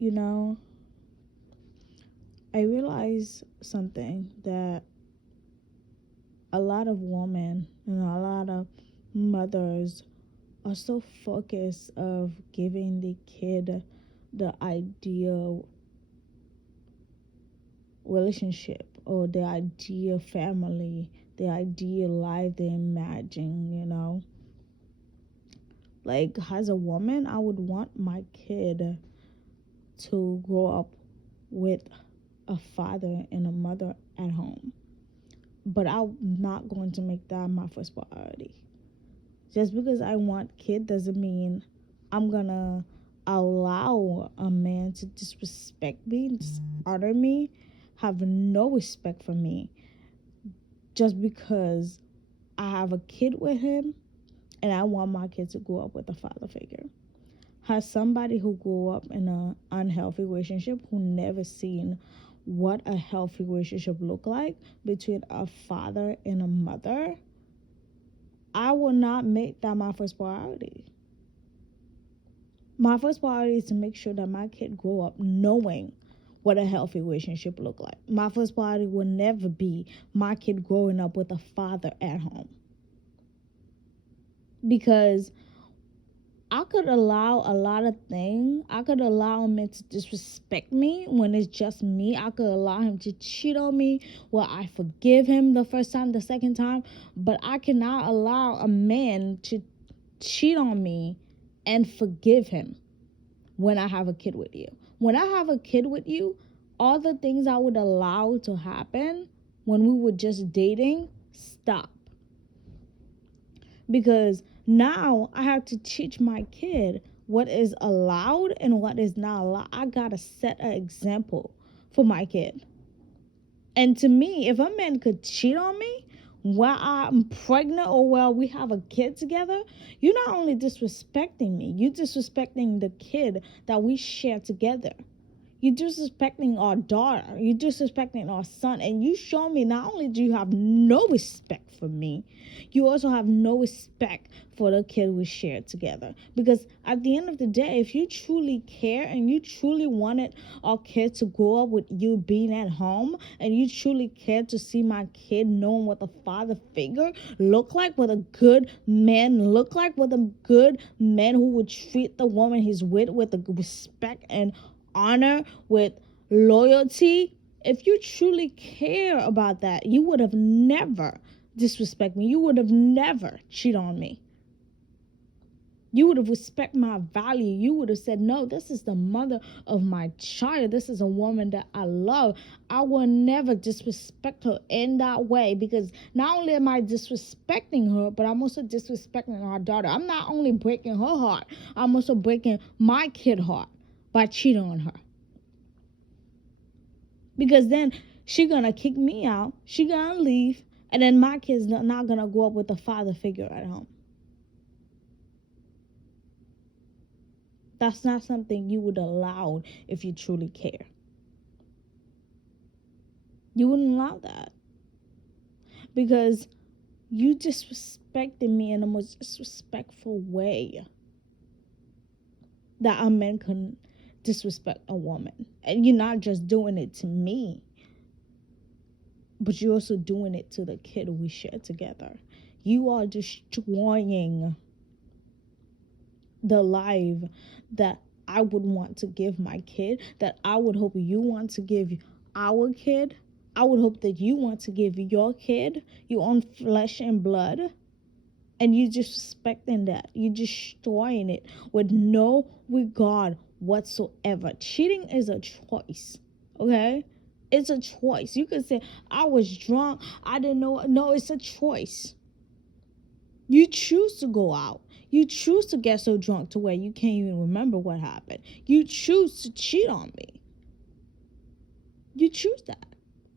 you know, I realized something that a lot of women and a lot of mothers are so focused of giving the kid the ideal relationship or the ideal family, the ideal life they imagine, Like, as a woman, I would want my kid to grow up with a father and a mother at home. But I'm not going to make that my first priority. Just because I want kid doesn't mean I'm gonna allow a man to disrespect me, dishonor me, have no respect for me, just because I have a kid with him and I want my kid to grow up with a father figure. Has somebody who grew up in an unhealthy relationship, who never seen what a healthy relationship look like between a father and a mother, I will not make that my first priority. My first priority is to make sure that my kid grow up knowing what a healthy relationship look like. My first priority will never be my kid growing up with a father at home. Because I could allow a lot of things. I could allow him to disrespect me when it's just me. I could allow him to cheat on me. Well, I forgive him the first time, the second time. But I cannot allow a man to cheat on me and forgive him when I have a kid with you. When I have a kid with you, all the things I would allow to happen when we were just dating, stop. Because now I have to teach my kid what is allowed and what is not allowed. I gotta set an example for my kid. And to me, if a man could cheat on me while I'm pregnant or while we have a kid together, you're not only disrespecting me, you're disrespecting the kid that we share together. You're disrespecting our daughter. You're disrespecting our son. And you show me not only do you have no respect for me, you also have no respect for the kid we shared together. Because at the end of the day, if you truly care and you truly wanted our kid to grow up with you being at home, and you truly care to see my kid knowing what the father figure look like, what a good man look like, what a good man who would treat the woman he's with the respect and honor, with loyalty, if you truly care about that, you would have never disrespect me. You would have never cheat on me. You would have respect my value. You would have said, no, this is the mother of my child. This is a woman that I love. I will never disrespect her in that way, because not only am I disrespecting her, but I'm also disrespecting our daughter. I'm not only breaking her heart, I'm also breaking my kid heart by cheating on her. Because then she gonna kick me out, she gonna leave, and then my kid's not gonna grow up with a father figure at home. That's not something you would allow if you truly care. You wouldn't allow that, because you disrespected me in the most disrespectful way that a man can disrespect a woman. And you're not just doing it to me, but you're also doing it to the kid we share together. You are destroying the life that I would want to give my kid, that I would hope you want to give our kid. I would hope that you want to give your kid, your own flesh and blood. And you disrespecting that. You destroying it with no regard whatsoever. Cheating is a choice. Okay? It's a choice. You could say, I was drunk, I didn't know. No, it's a choice. You choose to go out. You choose to get so drunk to where you can't even remember what happened. You choose to cheat on me. You choose that.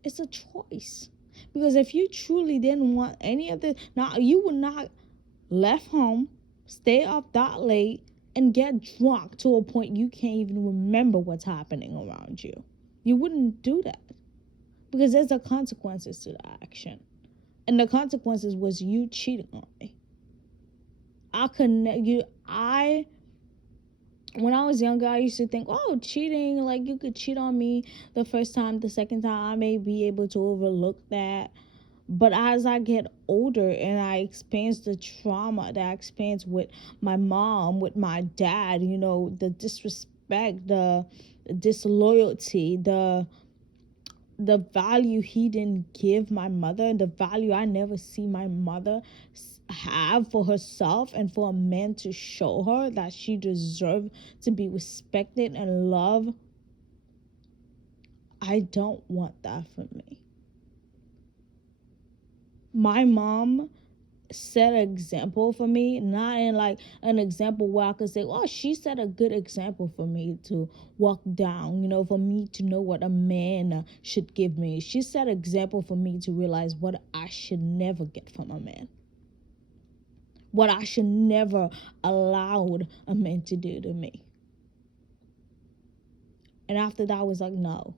It's a choice. Because if you truly didn't want any of this, now you would not left home, stay up that late, and get drunk to a point you can't even remember what's happening around you. You wouldn't do that. Because there's the consequences to the action. And the consequences was you cheating on me. I When I was younger, I used to think, oh, cheating, like you could cheat on me the first time, the second time, I may be able to overlook that. But as I get older and I experience the trauma that I experienced with my mom, with my dad, the disrespect, the disloyalty, the value he didn't give my mother, and the value I never see my mother have for herself, and for a man to show her that she deserved to be respected and loved. I don't want that for me. My mom set an example for me, not in like an example where I could say, oh, she set a good example for me to walk down, for me to know what a man should give me. She set an example for me to realize what I should never get from a man, what I should never allowed a man to do to me. And after that, I was like, no.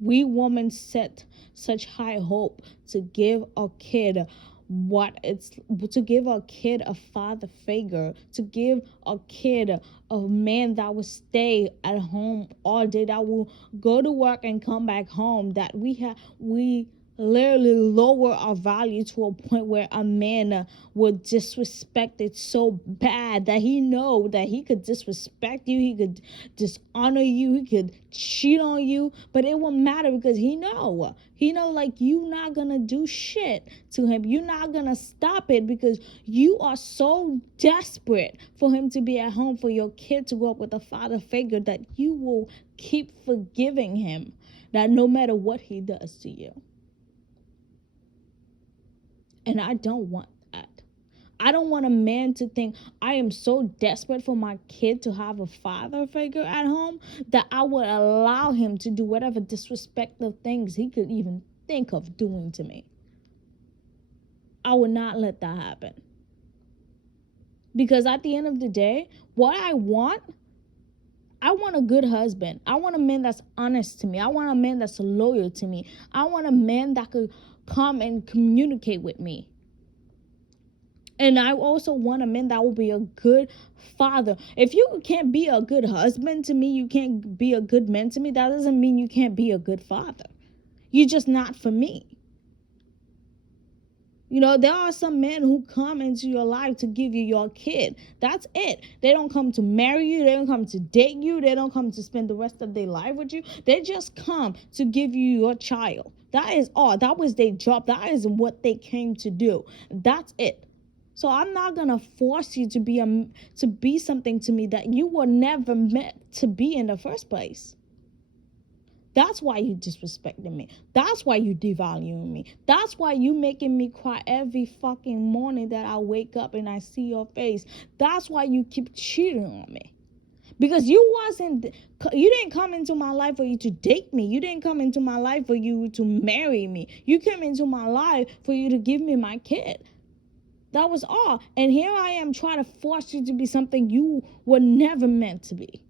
We women set such high hope to give a kid what it's to give a kid a father figure, to give a kid a man that will stay at home all day, that will go to work and come back home, that we literally lower our value to a point where a man would disrespect it so bad that he know that he could disrespect you, he could dishonor you, he could cheat on you, but it won't matter because he know like you not gonna do shit to him, you're not gonna stop it, because you are so desperate for him to be at home, for your kid to grow up with a father figure, that you will keep forgiving him, that no matter what he does to you. And I don't want that. I don't want a man to think I am so desperate for my kid to have a father figure at home that I would allow him to do whatever disrespectful things he could even think of doing to me. I would not let that happen. Because at the end of the day, what I want a good husband. I want a man that's honest to me. I want a man that's loyal to me. I want a man that could come and communicate with me. And I also want a man that will be a good father. If you can't be a good husband to me, you can't be a good man to me, that doesn't mean you can't be a good father. You're just not for me. There are some men who come into your life to give you your kid. That's it. They don't come to marry you. They don't come to date you. They don't come to spend the rest of their life with you. They just come to give you your child. That is all. That was their job. That is what they came to do. That's it. So I'm not gonna force you to be something to me that you were never meant to be in the first place. That's why you disrespecting me. That's why you devaluing me. That's why you making me cry every fucking morning that I wake up and I see your face. That's why you keep cheating on me. Because you didn't come into my life for you to date me. You didn't come into my life for you to marry me. You came into my life for you to give me my kid. That was all. And here I am trying to force you to be something you were never meant to be.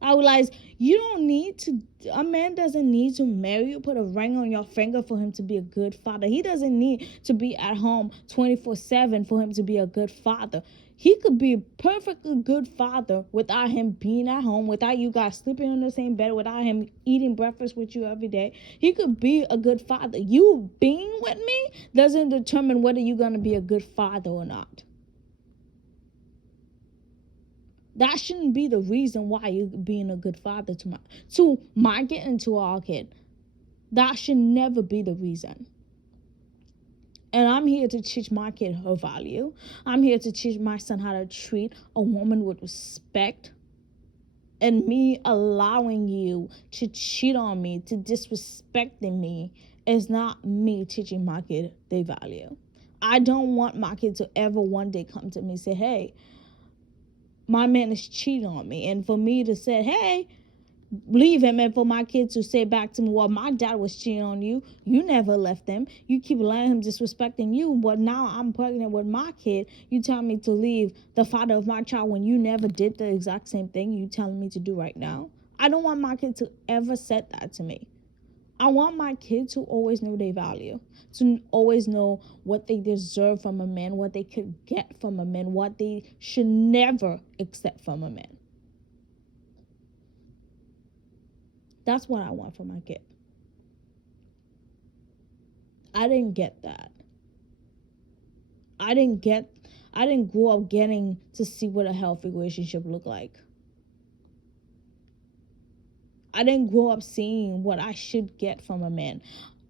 I realize a man doesn't need to marry you, put a ring on your finger for him to be a good father. He doesn't need to be at home 24/7 for him to be a good father. He could be a perfectly good father without him being at home, without you guys sleeping in the same bed, without him eating breakfast with you every day. He could be a good father. You being with me doesn't determine whether you're going to be a good father or not. That shouldn't be the reason why you're being a good father to my kid and to our kid. That should never be the reason. And I'm here to teach my kid her value. I'm here to teach my son how to treat a woman with respect. And me allowing you to cheat on me, to disrespecting me, is not me teaching my kid their value. I don't want my kid to ever one day come to me and say, hey, my man is cheating on me, and for me to say, hey, leave him, and for my kid to say back to me, well, my dad was cheating on you, you never left him, you keep letting him disrespecting you, but now I'm pregnant with my kid, you tell me to leave the father of my child when you never did the exact same thing you telling me to do right now. I don't want my kid to ever say that to me. I want my kids to always know their value, to always know what they deserve from a man, what they could get from a man, what they should never accept from a man. That's what I want for my kid. I didn't get that. I didn't get I didn't grow up getting to see what a healthy relationship looked like. I didn't grow up seeing what I should get from a man.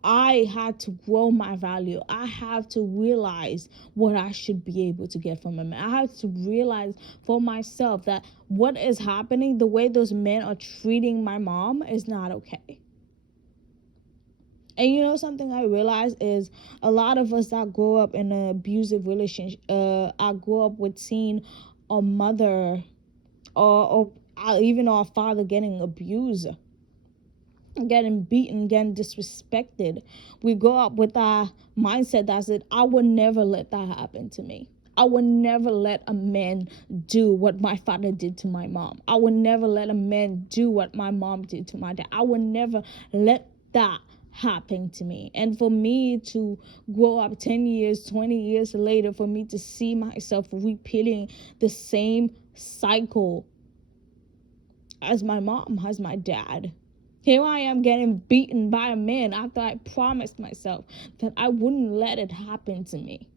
I had to grow my value. I have to realize what I should be able to get from a man. I have to realize for myself that what is happening, the way those men are treating my mom, is not okay. And you know something I realized is a lot of us that grow up in an abusive relationship, I grew up with seeing a mother or even our father getting abused, getting beaten, getting disrespected. We grow up with our mindset that said, I would never let that happen to me. I would never let a man do what my father did to my mom. I would never let a man do what my mom did to my dad. I would never let that happen to me. And for me to grow up 10 years, 20 years later, for me to see myself repeating the same cycle as my mom, as my dad. Here I am getting beaten by a man after I promised myself that I wouldn't let it happen to me.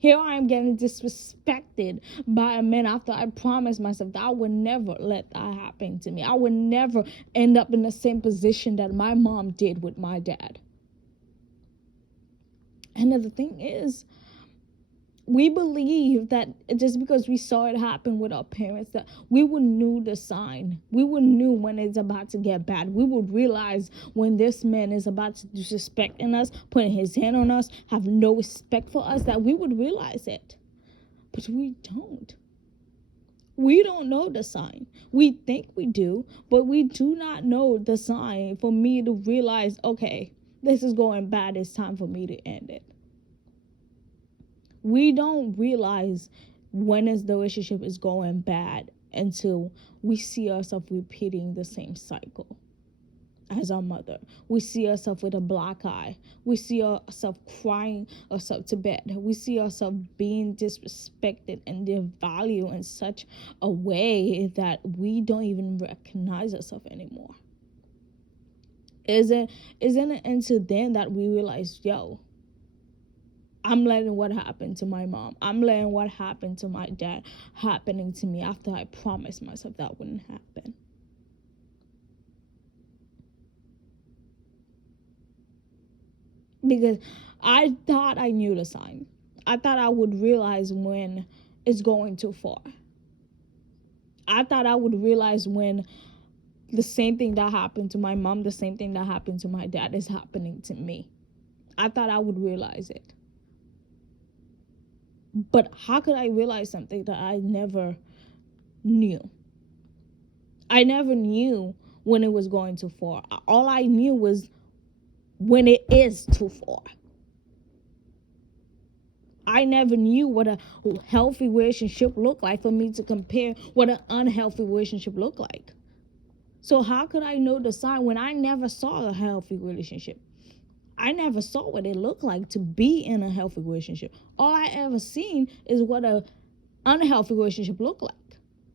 Here I am getting disrespected by a man after I promised myself that I would never let that happen to me. I would never end up in the same position that my mom did with my dad. And the thing is, we believe that just because we saw it happen with our parents, that we would know the sign. We would know when it's about to get bad. We would realize when this man is about to disrespect us, putting his hand on us, have no respect for us, that we would realize it. But we don't. We don't know the sign. We think we do, but we do not know the sign for me to realize, okay, this is going bad. It's time for me to end it. We don't realize when is the relationship is going bad until we see ourselves repeating the same cycle as our mother. We see ourselves with a black eye. We see ourselves crying ourselves to bed. We see ourselves being disrespected and devalued in such a way that we don't even recognize ourselves anymore. Isn't it until then that we realize, yo, I'm letting what happened to my mom, I'm letting what happened to my dad happening to me after I promised myself that wouldn't happen. Because I thought I knew the sign. I thought I would realize when it's going too far. I thought I would realize when the same thing that happened to my mom, the same thing that happened to my dad is happening to me. I thought I would realize it. But how could I realize something that I never knew? I never knew when it was going too far. All I knew was when it is too far. I never knew what a healthy relationship looked like for me to compare what an unhealthy relationship looked like. So how could I know the sign when I never saw a healthy relationship? I never saw what it looked like to be in a healthy relationship. All I ever seen is what a unhealthy relationship looked like.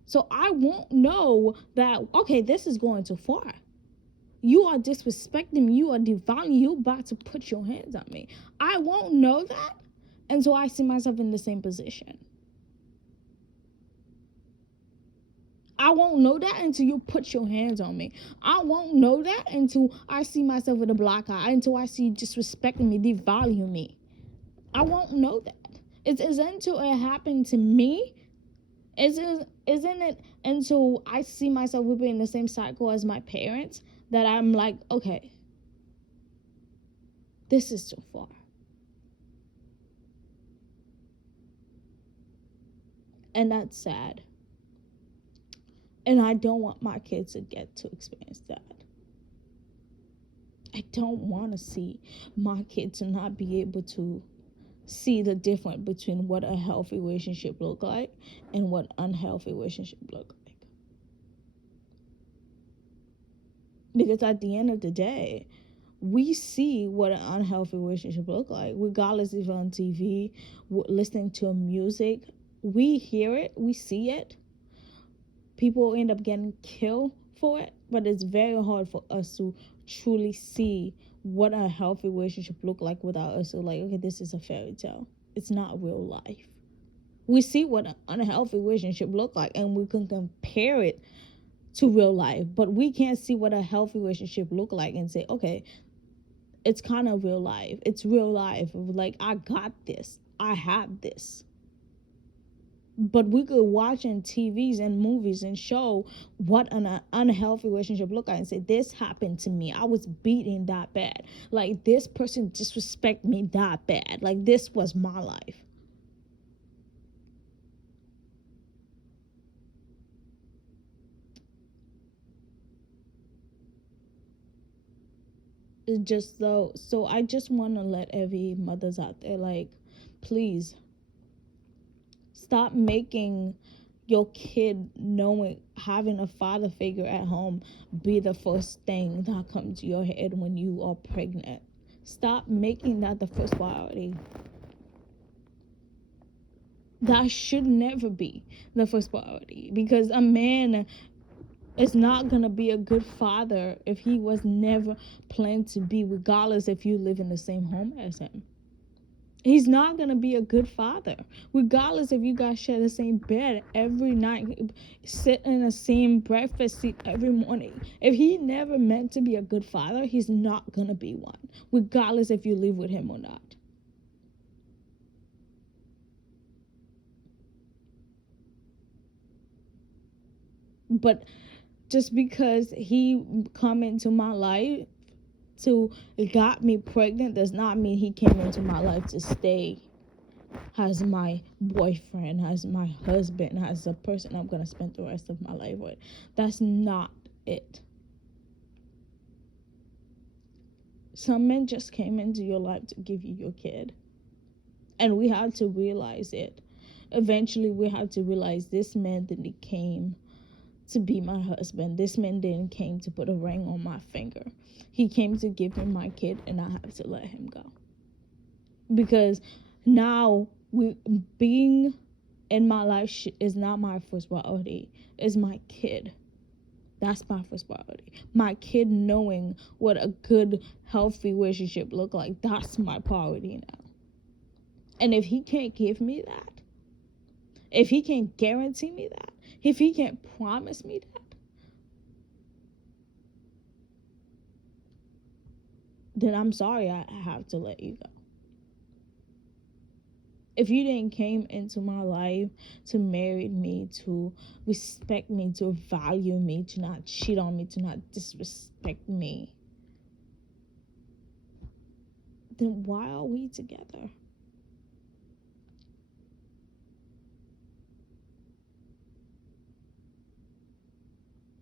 So I won't know that, okay, this is going too far. You are disrespecting me. You are devaluing. You about to put your hands on me. I won't know that until I see myself in the same position. I won't know that until you put your hands on me. I won't know that until I see myself with a black eye, until I see you disrespecting me, devaluing me. I won't know that. It's until it happened to me. Isn't it until I see myself repeating the same cycle as my parents that I'm like, okay, this is too far. And that's sad. And I don't want my kids to get to experience that. I don't want to see my kids to not be able to see the difference between what a healthy relationship look like and what unhealthy relationship look like. Because at the end of the day, we see what an unhealthy relationship look like, regardless if on TV, listening to music. We hear it, we see it. People end up getting killed for it, but it's very hard for us to truly see what a healthy relationship look like without us. So like, okay, this is a fairy tale. It's not real life. We see what an unhealthy relationship look like, and we can compare it to real life, but we can't see what a healthy relationship look like and say, okay, it's kind of real life. It's real life. Like, I got this. I have this. But we could watch in TVs and movies and show what an unhealthy relationship look like and say, this happened to me. I was beaten that bad. Like, this person disrespect me that bad. Like, this was my life. It's just so I just want to let every mothers out there, like, please stop making your kid knowing having a father figure at home be the first thing that comes to your head when you are pregnant. Stop making that the first priority. That should never be the first priority, because a man is not gonna be a good father if he was never planned to be, regardless if you live in the same home as him. He's not gonna be a good father, regardless if you guys share the same bed every night, sit in the same breakfast seat every morning. If he never meant to be a good father, he's not gonna be one, regardless if you live with him or not. But just because he come into my life to got me pregnant does not mean he came into my life to stay as my boyfriend, as my husband, as a person I'm gonna spend the rest of my life with. That's not it. Some men just came into your life to give you your kid, and we had to realize it. Eventually we had to realize this man didn't came to be my husband. This man didn't came to put a ring on my finger. He came to give me my kid, and I have to let him go. Because now being in my life is not my first priority. It's my kid. That's my first priority. My kid knowing what a good, healthy relationship look like. That's my priority now. And if he can't give me that, if he can't guarantee me that, if he can't promise me that, then I'm sorry, I have to let you go. If you didn't came into my life to marry me, to respect me, to value me, to not cheat on me, to not disrespect me, then why are we together?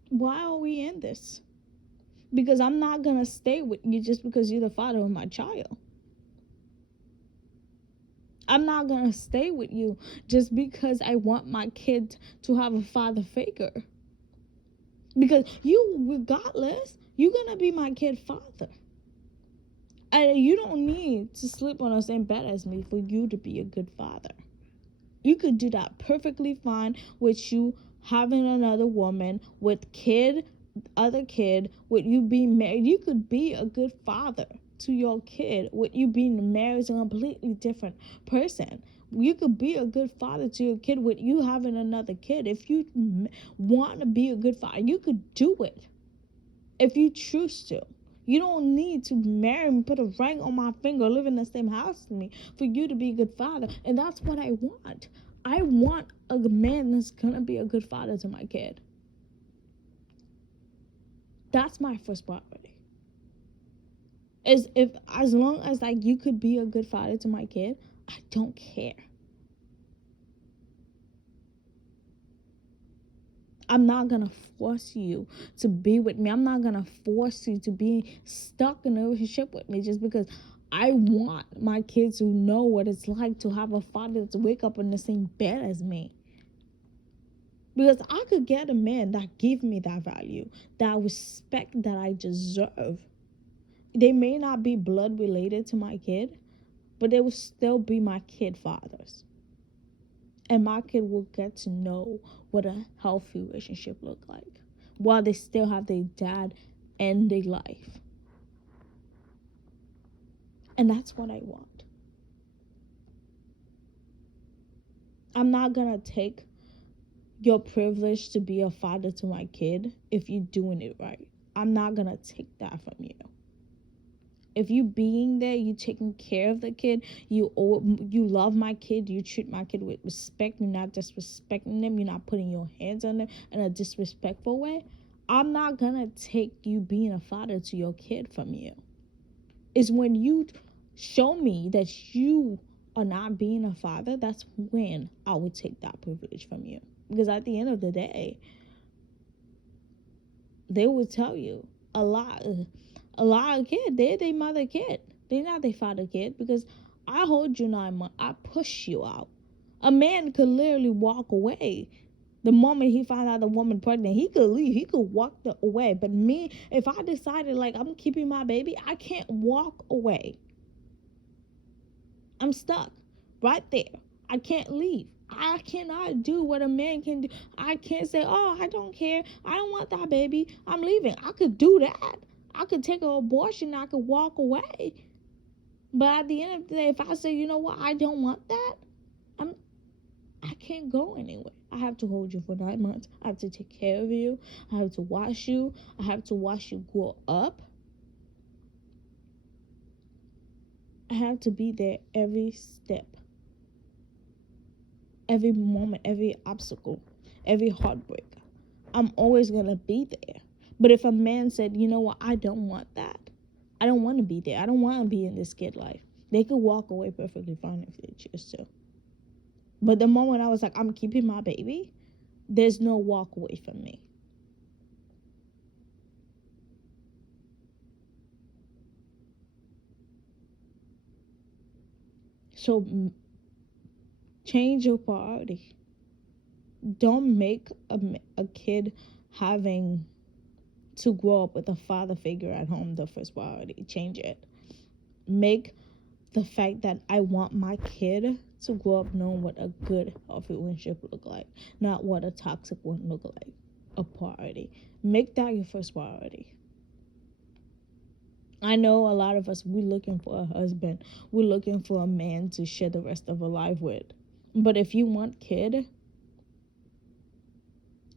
Why are we in this? Because I'm not gonna stay with you just because you're the father of my child. I'm not gonna stay with you just because I want my kid to have a father figure. Because you, regardless, you're gonna be my kid father. And you don't need to sleep on the same bed as me for you to be a good father. You could do that perfectly fine with you having another woman, with kid, other kid, with you being married. You could be a good father to your kid with you being married to a completely different person. You could be a good father to your kid with you having another kid. If you want to be a good father, you could do it if you choose to. You don't need to marry me, put a ring on my finger, live in the same house with me for you to be a good father. And that's what I want. I want a man that's gonna be a good father to my kid. That's my first priority. Is if as long as like you could be a good father to my kid, I don't care. I'm not gonna force you to be with me. I'm not gonna force you to be stuck in a relationship with me just because I want my kids to know what it's like to have a father to wake up in the same bed as me. Because I could get a man that give me that value, that respect that I deserve. They may not be blood related to my kid, but they will still be my kid fathers. And my kid will get to know what a healthy relationship look like while they still have their dad and their life. And that's what I want. I'm not gonna take your privilege to be a father to my kid if you're doing it right. I'm not gonna take that from you. If you being there, you taking care of the kid, you love my kid, you treat my kid with respect, you're not disrespecting them, you're not putting your hands on them in a disrespectful way, I'm not gonna take you being a father to your kid from you. It's when you show me that you are not being a father, that's when I would take that privilege from you. Because at the end of the day, they would tell you a lot of kids, they're their mother kid, they're not their father kid. Because I hold you 9 months, I push you out. A man could literally walk away the moment he found out the woman pregnant. He could leave, he could walk away. But me, if I decided like I'm keeping my baby, I can't walk away. I'm stuck right there. I can't leave. I cannot do what a man can do. I can't say, oh, I don't care, I don't want that baby, I'm leaving. I could do that. I could take an abortion, I could walk away. But at the end of the day, if I say, you know what, I don't want that, I can't go anywhere. I have to hold you for 9 months. I have to take care of you. I have to wash you. I have to watch you grow up. I have to be there every step, every moment, every obstacle, every heartbreak. I'm always going to be there. But if a man said, you know what, I don't want that, I don't want to be there, I don't want to be in this kid life, they could walk away perfectly fine if they choose to. But the moment I was like, I'm keeping my baby, there's no walk away from me. So change your priority. Don't make a kid having to grow up with a father figure at home the first priority. Change it. Make the fact that I want my kid to grow up knowing what a good, healthy relationship look like, not what a toxic one look like, a priority. Make that your first priority. I know a lot of us, we're looking for a husband, we're looking for a man to share the rest of our life with. But if you want kid,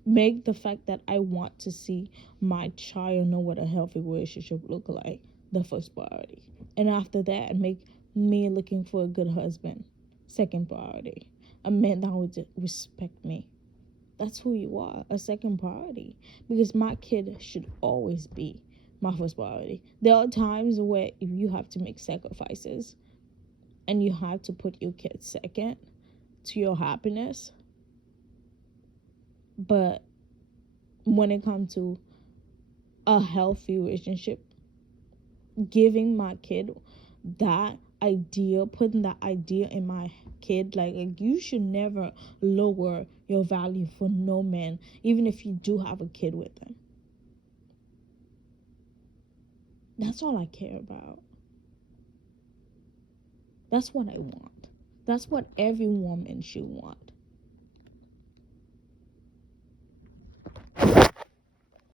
make the fact that I want to see my child know what a healthy relationship look like the first priority. And after that, make me looking for a good husband second priority. A man that would respect me. That's who you are, a second priority. Because my kid should always be my first priority. There are times where you have to make sacrifices and you have to put your kid second to your happiness. But when it comes to a healthy relationship, giving my kid that idea, putting that idea in my kid, like you should never lower your value for no man, even if you do have a kid with them. That's all I care about. That's what I want. That's what every woman should want.